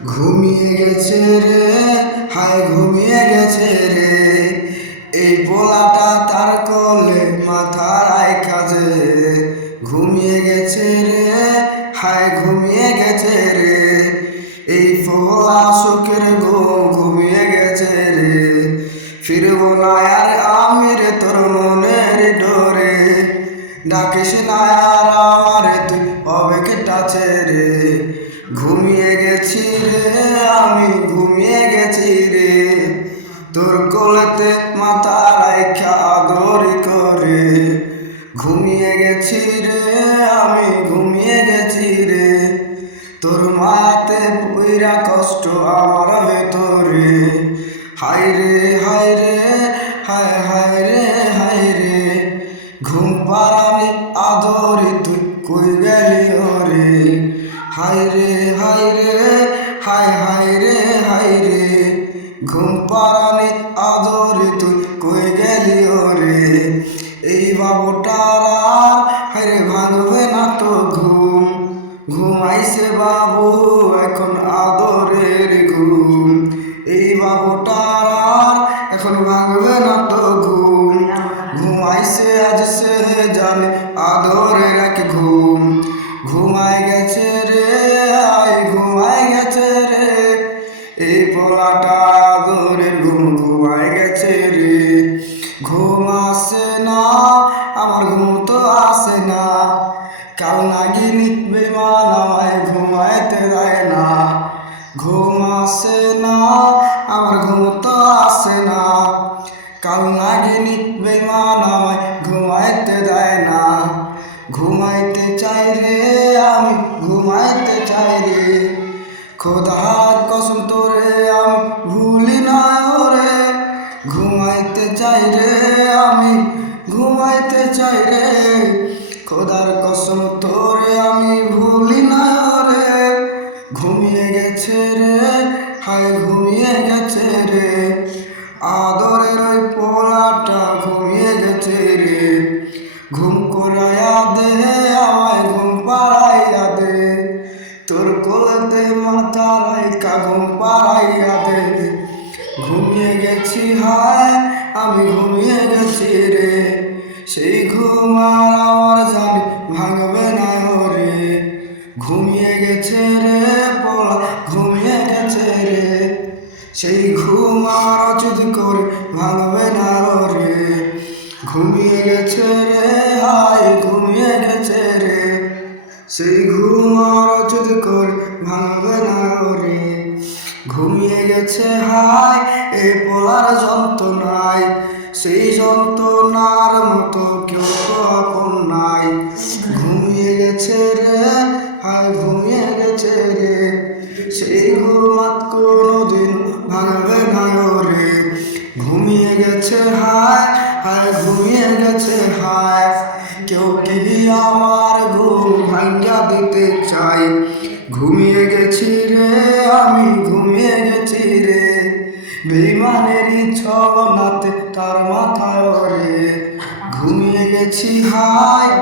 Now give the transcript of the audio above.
ঘুমিয়ে গেছে রে, হায় ঘুমিয়ে গেছে রে, এই পোলাটা তার কোলে মাথা রাইখা যে। ঘুমিয়ে গেছে রে, হায় ঘুমিয়ে গেছে রে, এই পোলা সুখের ঘুমিয়ে গেছে রে। ফিরব না আর আমি রে তোর মনের ডোরে, ডাকিস না আর আমারে তুই অবেকেটাছে রে। ঘুমিয়ে গেছি রে, আমি ঘুমিয়ে গেছি রে, তোর কোলেতে মাথা রাইখা আদরি করে। ঘুমিয়ে গেছি রে, আমি ঘুমিয়ে গেছি রে, তোর মায়াতে পুইরা কষ্ট আমার ভেতরে। হায় রে হায় রে, হায় হায় রে হায় রে, ঘুম পাড়ানি আদরি তুই কই গেলি ওরে। হায় রে হায় রে, হায় হায় রে হায় রে, ঘুম পাড়ানি আদরি তুই কই গেলি ওরে। এই বাবুটার হায় রে ভাঙবে না তো ঘুম, ঘুমাইছে বাবু এখন আদরের ঘুম। এই বাবুটার এখন ভাঙবে না তো ঘুম, ঘুমাইছে আজ সে জানে আদরের এক ঘুম। ঘুমায় গেছে রে, আয় ঘুমায় গেছে রে, এই পোলাটা আদরের ঘুম ঘুমায় গেছে রে। ঘুম আসে না আমার, ঘুম তো আসে না, কাল নাগিনী বেমান আমায় ঘুমাইতে দেয় না। ঘুম আসে না আমার, ঘুম তো আসে না, কাল নাগিনী বেমান আমায় ঘুমাইতে দেয় না। ঘুমাইতে চাই রে, আমি ঘুমাইতে চাই রে, খোদার কসম তোরে আমি ভুলি না ওরে। ঘুমাইতে চাই রে, আমি ঘুমাইতে চাই রে, খোদার কসম তোরে আমি ভুলি না রে। ঘুমিয়ে গেছে রে, হায় ঘুমিয়ে গেছে রে, আদরের ওই পোলাটা ঘুমিয়ে গেছে রে। ঘুম করাইয়া দে আমায়, ঘুম পাড়াইয়া দে, তোর কোলেতে মাথা রাইখা ঘুম পাড়াইয়া দে। ঘুমিয়ে গেছি হায় আমি ঘুমিয়ে গেছি রে, সেই ঘুম আর আমার জানি ভাঙবে না রে। ঘুমিয়ে গেছে রে পোলা ঘুমিয়ে গেছে রে, সেই ঘুম আর যদি করে ভাঙবে না রে। ঘুমিয়ে গেছে রে, হায় ঘুমিয়ে গেছে রে, সেই ঘুম আর যদি করে ভাঙবে না রে। ঘুমিয়ে গেছে হায় এ পোলার যন্ত্রণায়, সেই যন্ত্রণার মতো কেউ তো আপন নাই। ঘুমিয়ে গেছে রে, হায় ঘুমিয়ে গেছে রে, সেই ঘুম আর কোনোদিন ভাঙবে না রে। ঘুমিয়ে গেছে হায়, হায় ঘুমিয়ে গেছে হায়, কেউ কি আমার ঘুম ভাঙ্গা দিতে চাই। ঘুমিয়ে গেছি রে, আমি ঘুমিয়ে গেছি রে, বেইমানেরই ছলনাতে তার মাথায় রে। ঘুমিয়ে গেছি হায়